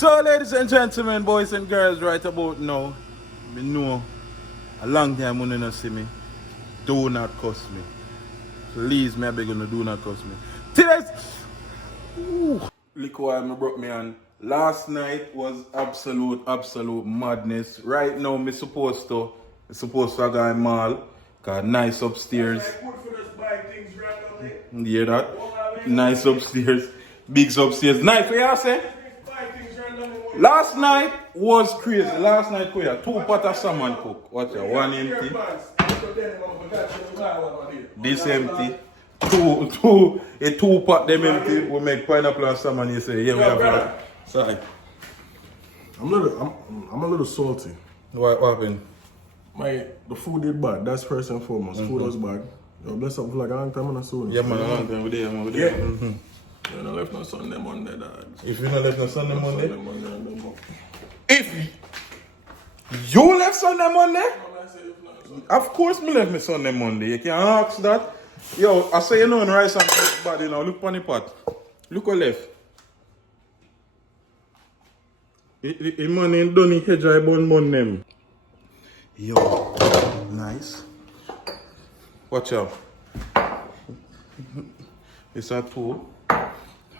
So, ladies and gentlemen, boys and girls, right about now, I know a long time when you not see me. Do not cuss me. Please, me I beg you, do not cuss me. Today's look why I broke me on. Last night was absolute madness. Right now, me supposed to go in mall. Cause nice upstairs. You hear that? Nice upstairs. Bigs upstairs. Nice, what you say? Last night was crazy. Last night, 2 pots of salmon cook. Watch out, one empty. This empty. Two pot them empty. We make pineapple and salmon. You say, yeah, we have that. Sorry. I'm a little salty. What happened? The food did bad. That's first and foremost. Food was bad. Yo, bless up for like a long time on a soon. Yeah, man, a long time with them. Yeah. You don't left no Sunday, Monday, dad. If you don't left no Sunday, Monday? If you left Sunday, Monday? Of course me left me Sunday, Monday. You can ask that. Yo, I say you know rice and fish bad, you know. Look on the pot. Look on left. The man ain't done the hedge I bun them. Yo, nice. Watch out. This are 2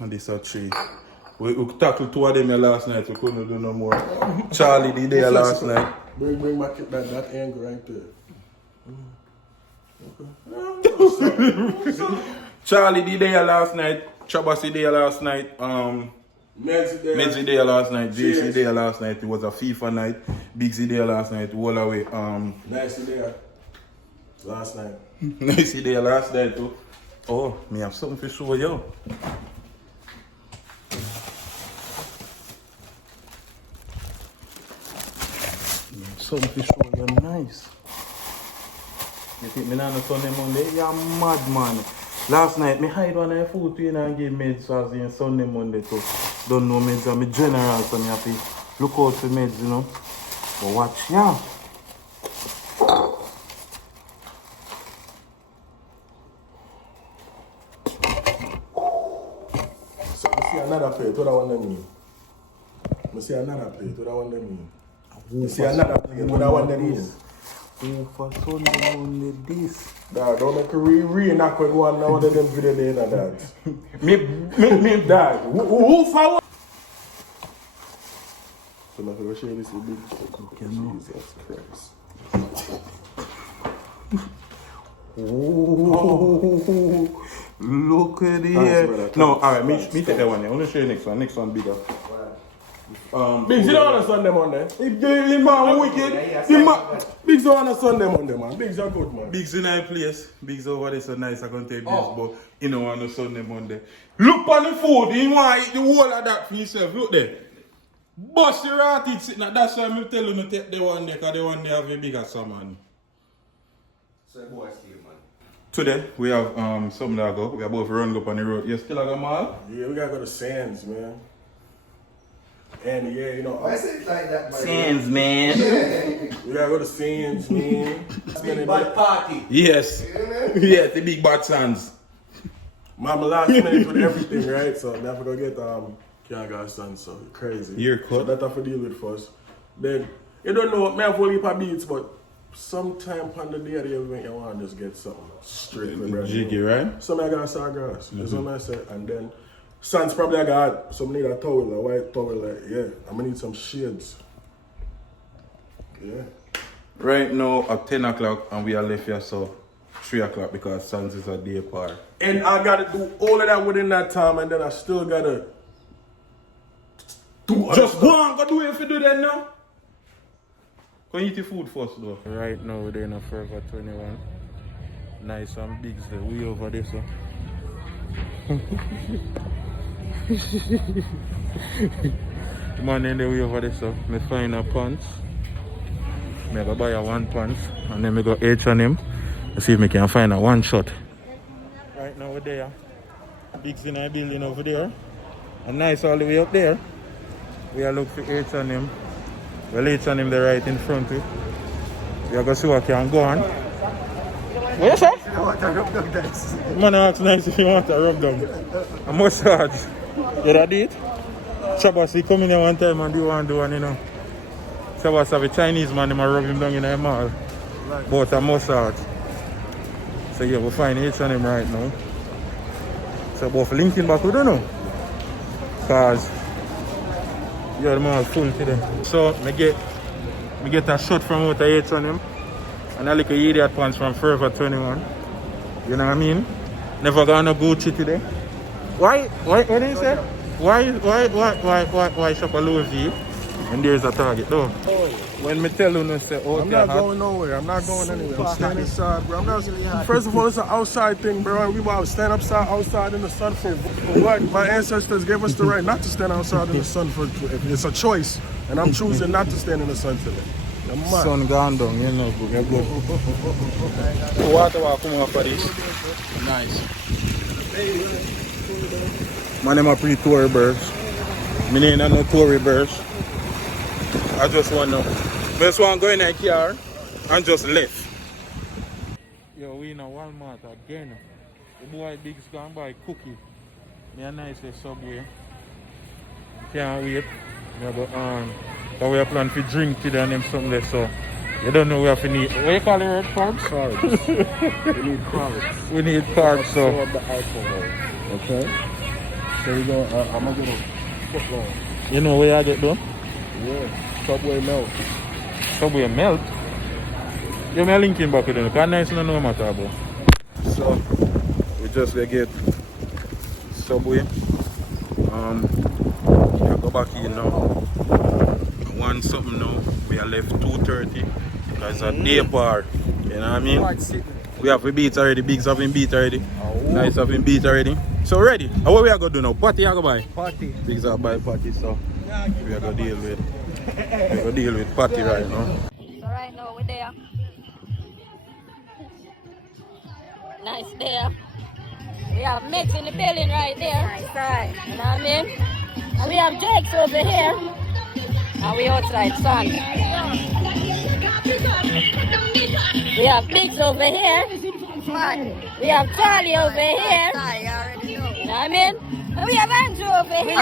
and this are 3. We tackled 2 of them last night, we couldn't do no more. Charlie did there last night. Bring back that anger right there. Okay. Charlie did there last night, Chabasi there last night, Medzi there last night, JC there last night. It was a FIFA night. Bigsy there last night, all away. Nicey there last night. Nicey there last night too. Oh, me have something to show you. Something to show you nice. You think me not on Sunday Monday? You're mad, man. Last night, me hide one of the food to you and give meds as in Sunday Monday too. Don't know meds, I'm a general, so me have to look out for meds, you know. But watch, yeah. So I see another plate, what I want them mean? I see another plate, what I want them mean? I see another plate, what I want them mean? Oh, for Sunday Monday, this. Dad, don't make a reenact when go on now with them video there, dad. Me, dad. Who for what? So now if I share this with big Okay, no. Jesus Christ. Oh, look at it. No, alright, me take that one. I'm going to show you next one. Next one bigger. Biggs, you don't want a Sunday Monday. The man wicked. Biggs don't want a Sunday Monday, man. Biggs are good, man. Biggs in our place. Biggs over there so nice. I can take this, but you don't want a Sunday Monday. Look on the food. You want to eat the whole of that for yourself. Look there. Bust your rat it sitting. That's why I'm telling you to take the one there, because the one there have a bigger salmon. So boy stay, man. Today we have something that go. We are both run up on the road. You still at the mall? Yeah, we gotta go to Sandz, man. And yeah, you know. Why is it like that, man? Sandz, man. We gotta go to Sandz, man. Big bad party. Yes. Yes, the big bad Sandz. Mama last minute with everything, right? So I have to go get Kiaga's son, so crazy. You're cut. So that I have to deal with first. Then you don't know, me have a heap of beats, but sometime on the day of the event you want to just get something straight for bread. Jiggy, right? Some I got sawgrass. That's what I said. And then Sandz probably I got some need a towel, a white towel, like yeah. I'm gonna need some shades. Yeah. Right now at 10 o'clock and we are left here so 3 o'clock because Sandz is a day par. And I gotta do all of that within that time, and then I still gotta do Just go on, go do it if you do that now. Go eat your food first though. Right now we're in a Forever 21. Nice and big there. We over there so. The man in the way over there so. Me find a pants. Me go buy a 1 pants and then me go H&M. See if me can find a 1 shot. Right now we're there. Big's in a building over there. And nice all the way up there. We are looking for H&M. Well, H&M the right in front of you. We are going to see what can go on. What you say? I want to rub down that. Man asks nice if you want to rub down. A massage. You that did? Chabas, he come in here one time and do one, you know. Chabas have a Chinese man, him a rub him down in the mall. Bought a mustard. So yeah, we'll find H&M right now. So both linking back, we don't know. Cause yeah, the mall full today. So me get a shot from out of H&M and a little idiot pants from Forever 21. You know what I mean? Never gonna Gucci today. Why what did you say? Why shop a Louis V when there's a Target though? When me tell you say I'm not going nowhere. I'm not going anywhere. I'm standing inside, bro. I'm not. First of all, it's an outside thing, bro. We want to stand outside in the sun for what? My ancestors gave us the right not to stand outside in the sun for. It's a choice, and I'm choosing not to stand in the sun today. Sun gone down, you know. The water will come up for this. Nice. My name is pre-Tory Birds. My name is no Tory Birds. I just want to go in a car and just left. Yo, we in a Walmart again. The boy Big's gonna buy cookie. Me a nice Subway. Can't wait. Yeah, but so we have planned to drink today and them something there, so you don't know we have to need. What you call it, red carbs? Carbs. We need carbs. We need carbs, so. Absorb the alcohol. Okay. So we go. I'm gonna get a foot long. You know where I get though? Yeah. Subway milk. Subway milk? You may link in back with them, because nice no matter about. So we just get Subway. I go back here now. One something now. We are left 2:30 because it's a day bar. You know what I mean? We have a beat already. Bigs have been beat already. Nice have been beat already. So ready? What we are gonna do now? Party I go buy? Party. Bigs are buy party, so we are gonna deal with party right now. So right now we're there. Nice there. We have Max in the building right there. Nice right. You know what I mean? And we have Jakes over here. And we outside Sandz. We have Biggs over here. We have Charlie over here. You know what I mean? And we have Andrew over here.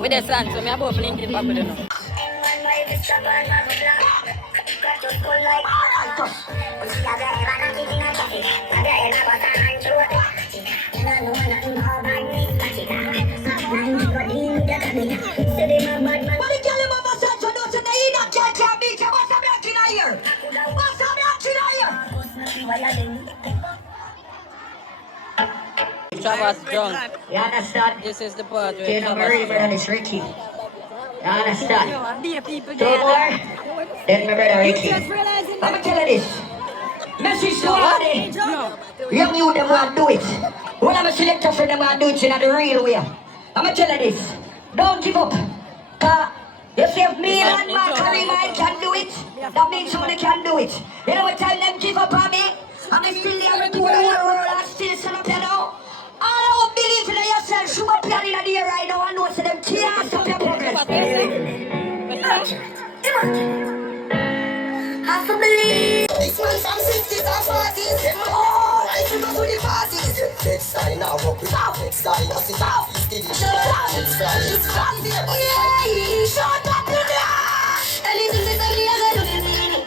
With the sun, so I'm both linking back with them. Travis drunk. You understand? This is the part where You know, my brother is Ricky. You understand? Two more, then my brother Ricky. I'm gonna tell you this. Message to all the young you them want to do it. When I'm a selector for them want to do it in the real way. I'm gonna tell you this. Don't give up. You see if me and Mark Karim can do it, that means somebody can do it. You know what time them give up on me? And they still there to the world and still stand up, you know? All I don't believe in yourself, shoot up here in the air right now and know so them can't stop your progress. Have to believe. This man from 60s and 40s. Oh, I should go to the parties. Next time now, rock it out. Next time, what's it out? Next time, it's flat. Yeah, shut up, you know. And this is the way I'm going to do it.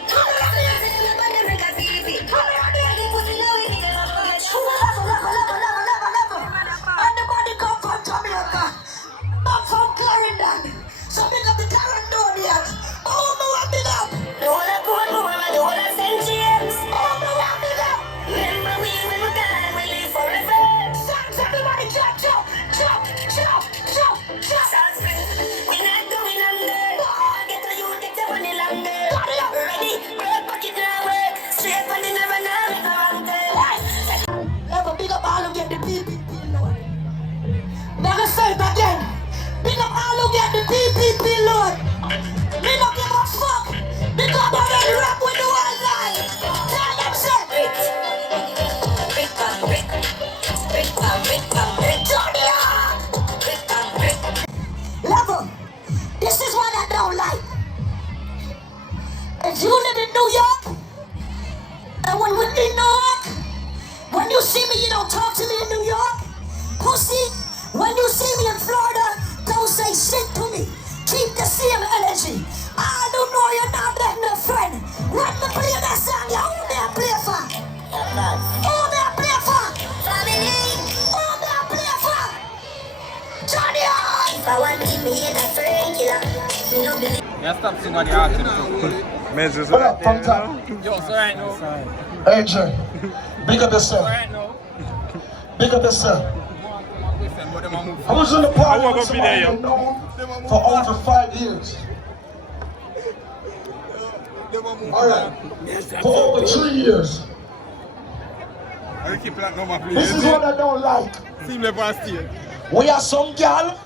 And the body come from Jamaica, not from Clarendon. So big up the Clarendonians. Oh, no, I'm big up. The whole of Portmore, the whole of St. James. Oh, no, I'm big up. Remember we were gone, we live forever. Sandz, everybody jump, jump, jump, jump, jump, jump. Sandz, we're not going under. Get to you, take the money longer. Ready, break pocket now, work. Straight on the never now, make a wrong turn. Ever big up all who get the PPP, Lord. Never say it again. Big up all who get the PPP, Lord. We don't give a fuck. Because I already rap with the world line. Tell them say. Level. This is what I don't like. If you live in New York, and when we're in New York, when you see me, you don't talk to me in New York. pussy, when you see me in Florida, don't say shit to me. Keep the same energy. I don't know you're not getting a friend. When me play that song, you who me a play for? Who me a play for? Family. Who me a play for? Johnny on. If I want to be in a friend killer, you don't believe. Yeah, stop singing on the artist. Measures What right up, punk there, top? Yo, so right now. Hey, Jay. Big up yourself. Right now. Big up yourself. I was in the party with somebody I known for over 5 years. Alright, for over 3 years. This is what I don't like. We are some gal.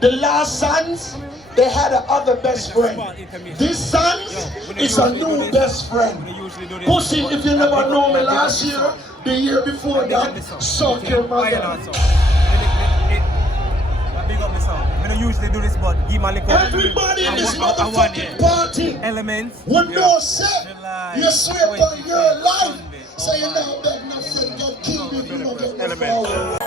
The last Sandz, they had a other best friend. This Sandz is a new best friend. Pussy, if you never know me last year, the year before that, suck your mother. I don't usually do this, but give my little. Everybody in this motherfucking party Elements. would know say you swear by your life. Say you never bet no friend get killed if you don't get no followers.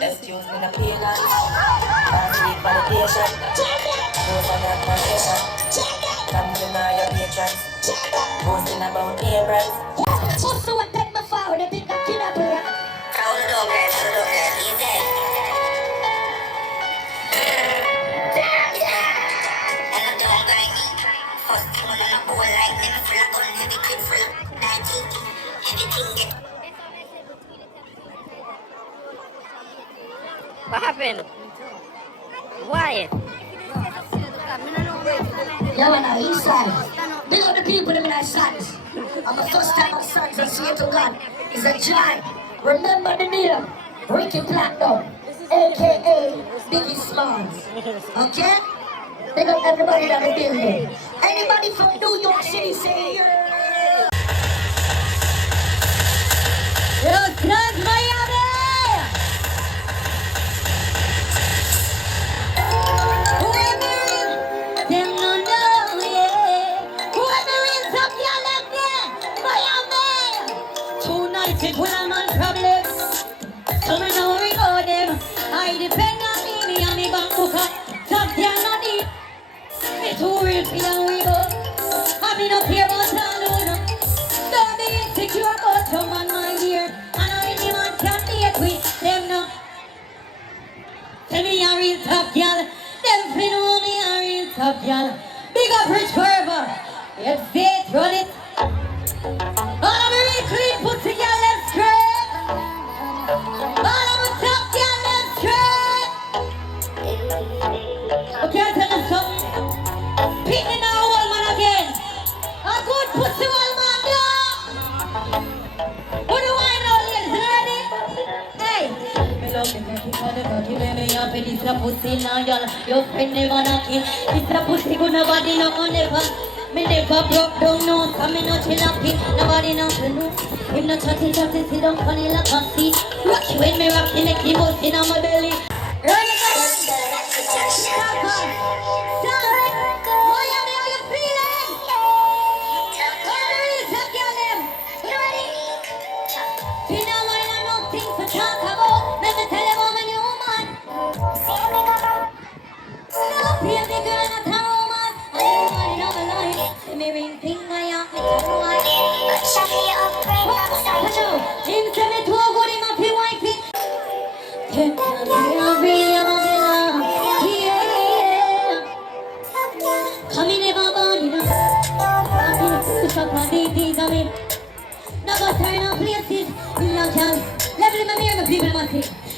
Excuse me, the peanuts. Basic validation. Those are not confession. Come deny your patrons. Boasting about Abrams. Just so I take my forward, I think I kill up here. Hold it up, guys. Hold it up, guys. Easy. And I don't like me. First thing on the bowl like them. Full of gun, heavy clip, full of 19. Everything get. What happened? Why? Yeah, man, I'm east side. Big up the people in my Sandz. I'm the first time on Sandz, I swear to God. It's a giant. Remember the name? Ricky Platinum, a.k.a. Biggie Smalls. Okay? Big up everybody in the building. Anybody from New York City say yeah. Yo, Sandz, Miami! When I'm on problems, so me know we owe them. I depend on me and me bank book up. Top cannot eat. Me too real for young we go. I me no care about alone. Don't be insecure about your man, my dear. And I really man can't date with them now. Tell me a real top girl. Them fi know me a real top girl. Big up rich forever. Yes, they run it. All of me real clean put together. Okay, I'll tell you something. Pick me now, old man again. A good pussy old man, no. What do I know, ladies? Ready? Hey. Me love the cocky for the cocky, baby. You feel this a pussy now, y'all. Your friend never knocking. This a pussy good, nobody no never. Me never broke down, no. So me no chillapi. Nobody know to know. Him no chatty, sit down funny like a seat. Rock you when me rock, you make me bounce in on my belly. Run it,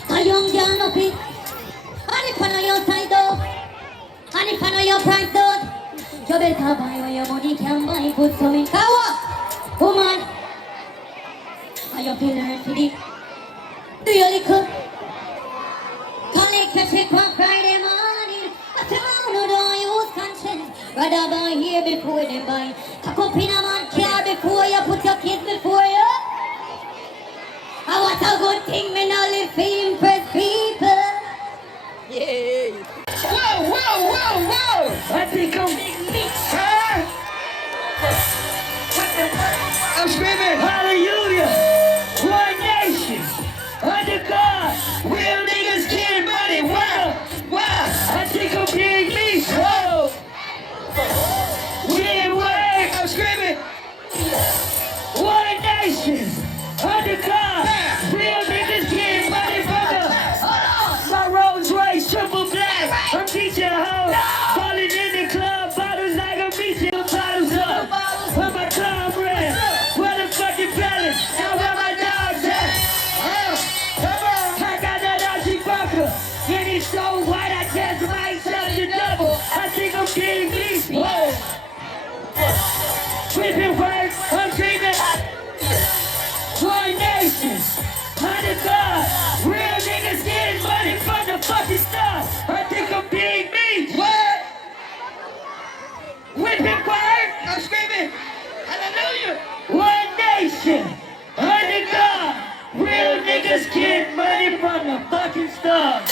a young girl no fit. And if I know your side though, and if I know your price though, you better buy where your money can buy. Put some in power, woman. Are you feeling ready? Do you little? Collect the shit on Friday morning. But you don't use conscience. Rather buy here before they buy. Cock up in a man car before you put your kids before you. And what a good thing me now live for impress people. Yay! Whoa! I think I'm big mix. I'm screaming hallelujah. One nation. Under God. Real niggas getting money. Wow. I think I'm big mix. Whoa. We ain't work. I'm screaming. One nation. Under God. Real niggas getting money from the. My Rolls Royce triple black. I'm teaching hoes. Falling in the club. Bottles like I'm reaching the bottles up. Where my comrade? Where the fucking balance? Now where my dogs at? I got that Aussie bunker. And it's so white I just might sell the double. I think I'm getting beast. Whoa. Whipping work. I'm dreaming. One nation. Under God. Real niggas getting money from the fucking stars. I think I'm being me. What? Whipping work. I'm screaming. Hallelujah. One nation. Under God. Real niggas get money from the fucking stars.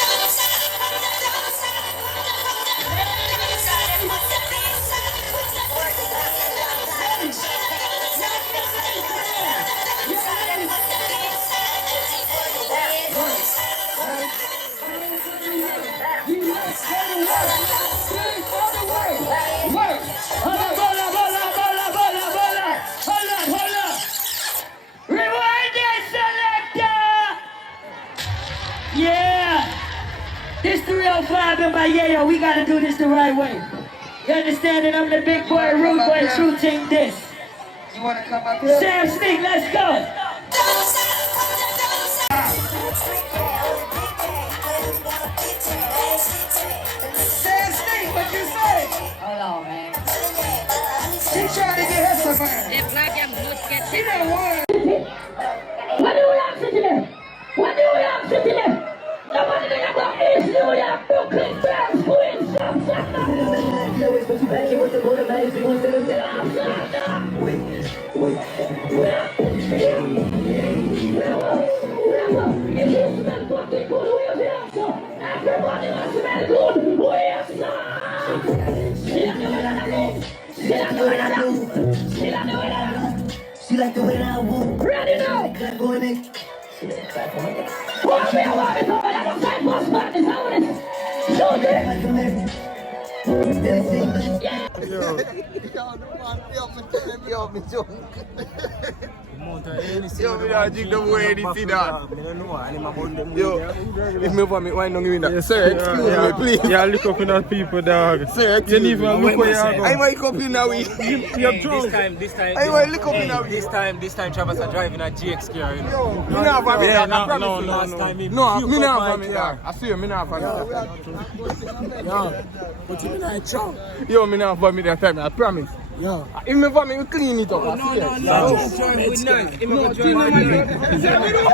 Yeah, this 305 in my yayo, we gotta do this the right way. You understand that I'm the big boy, rude boy, true team this. You wanna come up here? Sam Sneak, let's go. Sam Sneak, what you say? Hold on, man. She trying to get her some money. She don't want it. What do we have to do? What do we have to do? Nobody think about East New York, Brooklyn, Bronx, Queens, She like the way that I move. ready now. Clap on it. What we are working on, I don't say what's what is how it is. Shoot it. Yo, me not drink the way they see that. Yo, if me vomit, why don't give me that? Yes, sir, excuse me, please. Yeah, look up in that people, dog. Sir, excuse me. You need to look where you are going. I might come in now. You're drunk. This time. I might look up in now. This time, Travis are driving a GX car. You know? Me not vomit, Yeah, dog. I no, promise you. last time he No, puked me up not my vomit, car. dog. I see you, me not vomit. Yo, but you not drunk. Yo, me not vomit that time, I promise. Yo. If me vomit, we clean it up. I see it.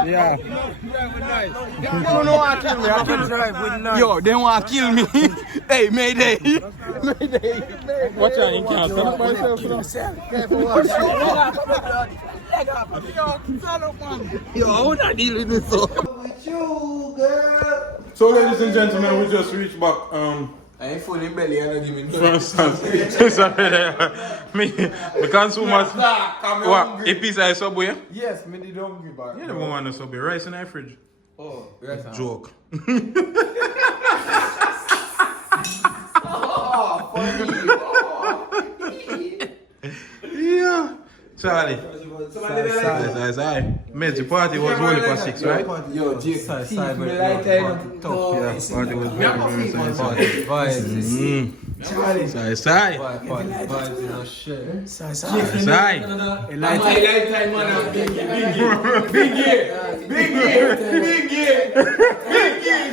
Yeah. You don't know what to kill me. I kill. Yo, they want to kill me. Hey, Mayday. Mayday. Watch out, you can't stop. Yo, I want to deal with this. With you, girl. So, ladies and gentlemen, we just reached back. I ain't full in belly, I don't give me no. For instance, me can't so much. What? A piece of Subway? Yes, me did hungry, but. You never want a Subway. Rice in the fridge. Oh, yes. Joke. Oh, funny. Yeah. Charlie. Size. Mate, the party was only for 6, right? Yo, Jake, Side, me but like yeah, I tough. Yeah, party was very size. Vibes. Size. Vibes, you know, shit. Size. my lifetime, man. Big year.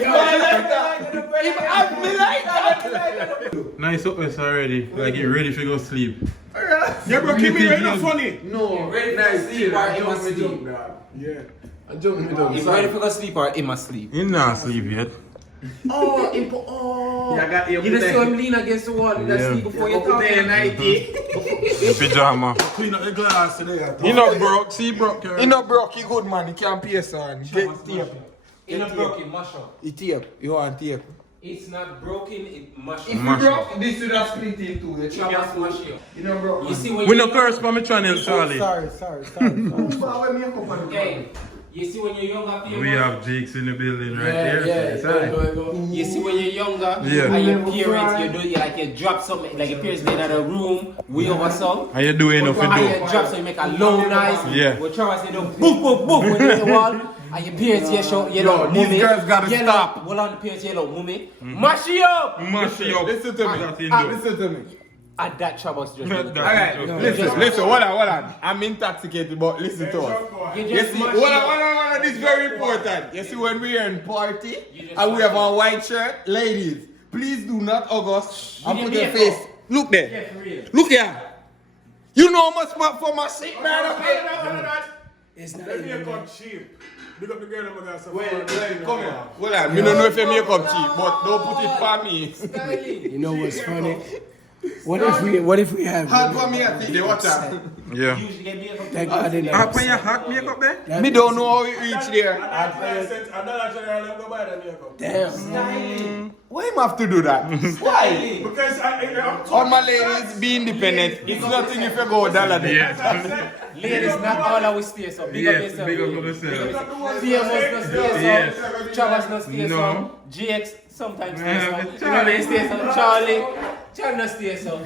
My lifetime. If I'm me lifetime. Nice up already. Like, you ready to go sleep. Yeah, bro, keep me right now funny. No, ready for sleep or him asleep? Yeah. I jumped me down. He's ready for sleep or him asleep? He not sleep yet. Oh. You just saw him lean against the wall. That's sleep before you talk. Pyjama. Clean up the glass today. He not broke. See, broke. He not broke, he good man, he can't pay son. Get tape. It's not broken, mash up. He tape, you want tape. It's not broken, it mash up. If you broke, this would have split in two. The chop has mash up. You know broke. You see when We you no curse for my channel, Charlie. Sorry. Okay. You see when you're younger, people. We have Jakes in the building right Yeah, there. So it's alright. You see when you're younger, Yeah. and your parents, you drop something, like your parents in another room, way over some. How you doing enough And to you do? drop so you make a low noise. Yeah. We're trying to say, boop, boop, boop, when you hit the wall. And your parents yellow, these mummy. girls gotta stop. Hold on, the parents yellow, mummy. Mash it up! Mash it up. Listen to me. That in Listen to me. And that troubles just. Alright, listen, hold on. I'm intoxicated, but listen to us. You see, hold on, this is very important. You see, when we are in party and we have a white shirt, ladies, please do not hug us and put your face. Look there. Look here. You know how much for my seat, man. It's not that makeup cheap. Big up the girl and got some Wait, come here. Hold on, me don't know if your makeup cheap, but don't put it for me. You know what's funny? What if we have? Hard for me, I think they watch that. Yeah. Thank God they How can you hack makeup there? Me don't know how it reach there. Damn. Why you have to do that? Why? Because All my ladies, be independent. It's nothing if you go dollar there. Yes. Ladies, not all our stay so. Big up Yes, yourself. big up yourself. Famous no stay Yes. so. Travis no stay No. so. GX sometimes stay so. Charlie. Charlie stay so. Charlie no stay so.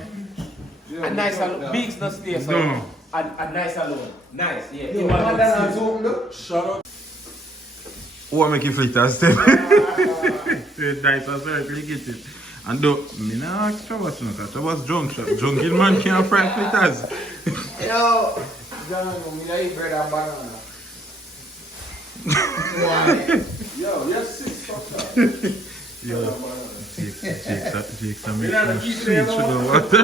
A nice alone. Bigs no stay so. No. A nice alone. Nice, yeah. shut up. What make you flick that step? Straight dice and circle, you get it. And though, me not ask Travis no, because Travis drunk. Drunken man can't fry flitters. Yo, John, me not eat bread and banana. Yo, you're sick, fuck that. Yo, Jake's a make sweet sugar water.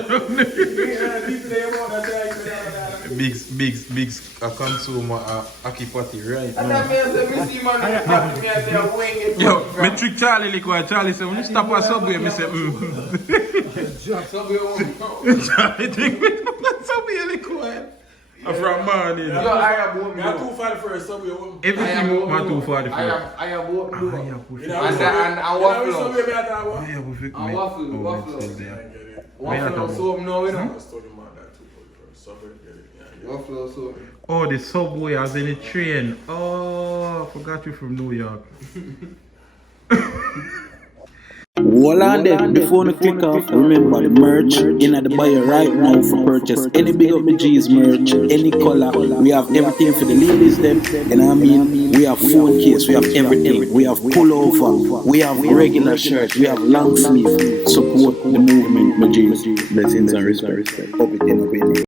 Bigs, a consumer, a party right And now. that means every see man talk to me and say, wing it. Yo, me trick Charlie liquor. Charlie said, when you stop at Subway, me say, Subway won't come. Charlie think me stop at Subway liquor. I'm from morning. Yo, I have one. I got 2.5 for a subway. Everything my 240 I have one. And waffle. And Waffle soap now, you know. Waffle soap. Oh, the Subway as in the train. Oh, I forgot you from New York. Hold on then, before we click off, remember the merch in the bio right now for purchase. Any Big Up My G's merch, any color, we have everything for the ladies them. You know what I mean? We have phone case, we have everything. We have pullover, we have regular shirt, we have long sleeve. Support the movement, my G's. Blessings and respect. Up it in.